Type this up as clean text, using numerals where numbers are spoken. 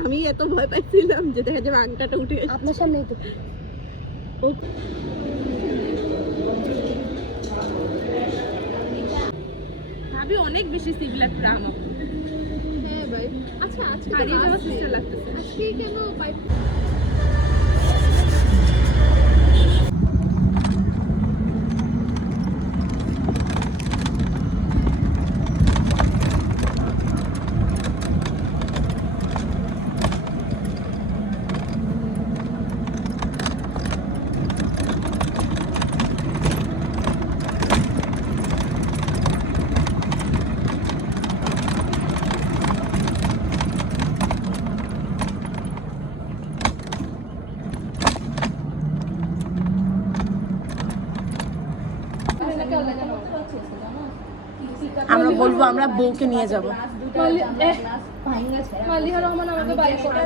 আমি এত ভয় পাইছিলাম যে দেখা যাবে আংটাটা উঠে গেছে আপনার সামনেই তো। ভাবি অনেক বেশি সিভিল একটা আমার। হ্যাঁ ভাই, আচ্ছা আজকে হারিয়ে যাওয়ার চেষ্টা লাগতেছে। আজকে কেন পাইপ আমরা বলবো আমরা বউকে নিয়ে যাব। মালিহা রহমান আমাকে বাড়ি করে